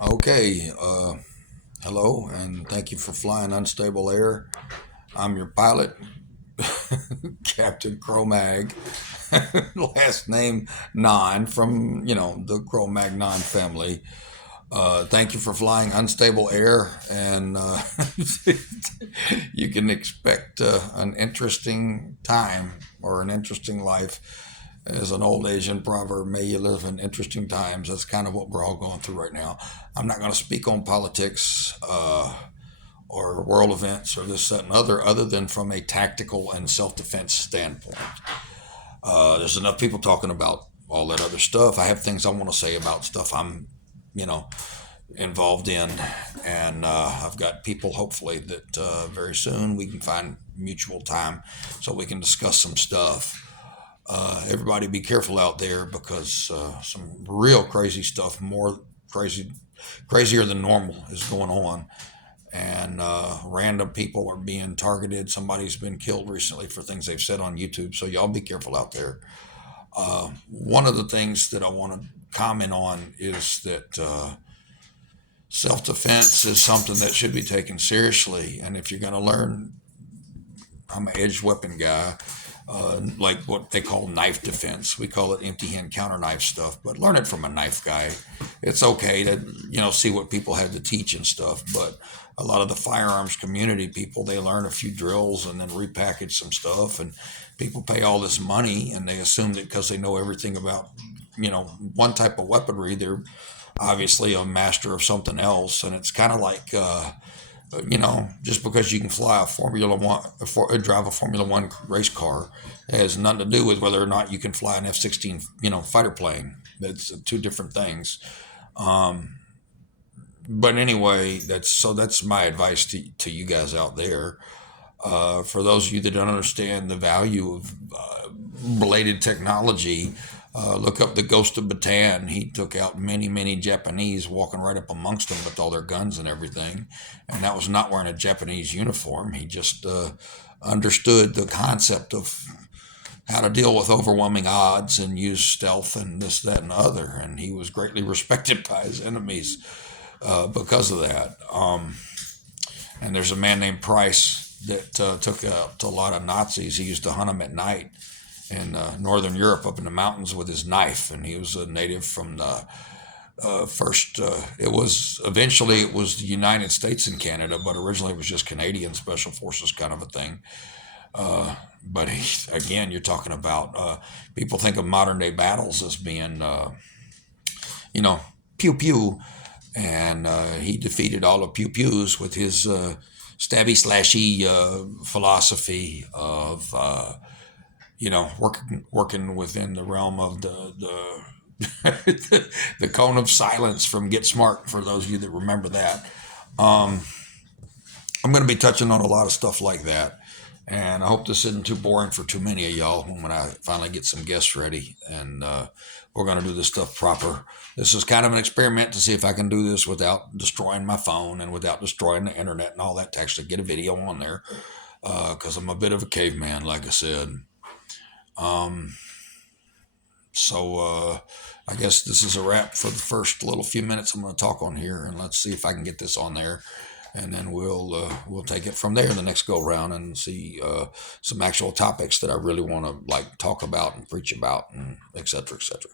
Okay, hello, and thank you for flying unstable air. I'm your pilot, Captain Cro-Mag, last name Non, from the Cro-Magnon family. Thank you for flying unstable air, and you can expect an interesting time or an interesting life. As an old Asian proverb, may you live in interesting times. That's kind of what we're all going through right now. I'm not going to speak on politics or world events or this, that, and other than from a tactical and self defense standpoint. There's enough people talking about all that other stuff. I have things I want to say about stuff I'm, you know, involved in, and I've got people hopefully that very soon we can find mutual time so we can discuss some stuff. Everybody be careful out there because some real crazy stuff, more crazy, crazier than normal, is going on, and random people are being targeted. Somebody's been killed recently for things they've said on YouTube, so y'all be careful out there. One of the things that I want to comment on is that self defense is something that should be taken seriously, and if you're going to learn, I'm an edged weapon guy. Like what they call knife defense. We call it empty hand counter knife stuff, but learn it from a knife guy. It's okay to, see what people have to teach and stuff, but a lot of the firearms community people, they learn a few drills and then repackage some stuff, and people pay all this money and they assume that because they know everything about, one type of weaponry, they're obviously a master of something else. And it's kind of like, just because you can fly a Formula One, drive a Formula One race car, it has nothing to do with whether or not you can fly an F-16, fighter plane. That's two different things. Um, but anyway, that's my advice to you guys out there. For those of you that don't understand the value of related technology, look up the Ghost of Bataan. He took out many, many Japanese walking right up amongst them with all their guns and everything. And that was not wearing a Japanese uniform. He just understood the concept of how to deal with overwhelming odds and use stealth and this, that, and the other. And he was greatly respected by his enemies because of that. And there's a man named Price that took out a lot of Nazis. He used to hunt them at night in northern Europe up in the mountains with his knife, and he was a native from the first. It was the United States and Canada, but originally it was just Canadian Special Forces kind of a thing. But again, you're talking about people think of modern day battles as being, you know, pew pew, and he defeated all the pew pews with his stabby slashy philosophy of working within the realm of the cone of silence from Get Smart. For those of you that remember that, um, I'm going to be touching on a lot of stuff like that, and I hope this isn't too boring for too many of y'all when I finally get some guests ready, and we're going to do this stuff proper. This is kind of an experiment to see if I can do this without destroying my phone and without destroying the internet and all that to actually get a video on there, because I'm a bit of a caveman, like I said. Um, so I guess this is a wrap for the first little few minutes I'm going to talk on here, and let's see if I can get this on there, and then we'll take it from there in the next go round and see some actual topics that I really want to like talk about and preach about, and et cetera, et cetera.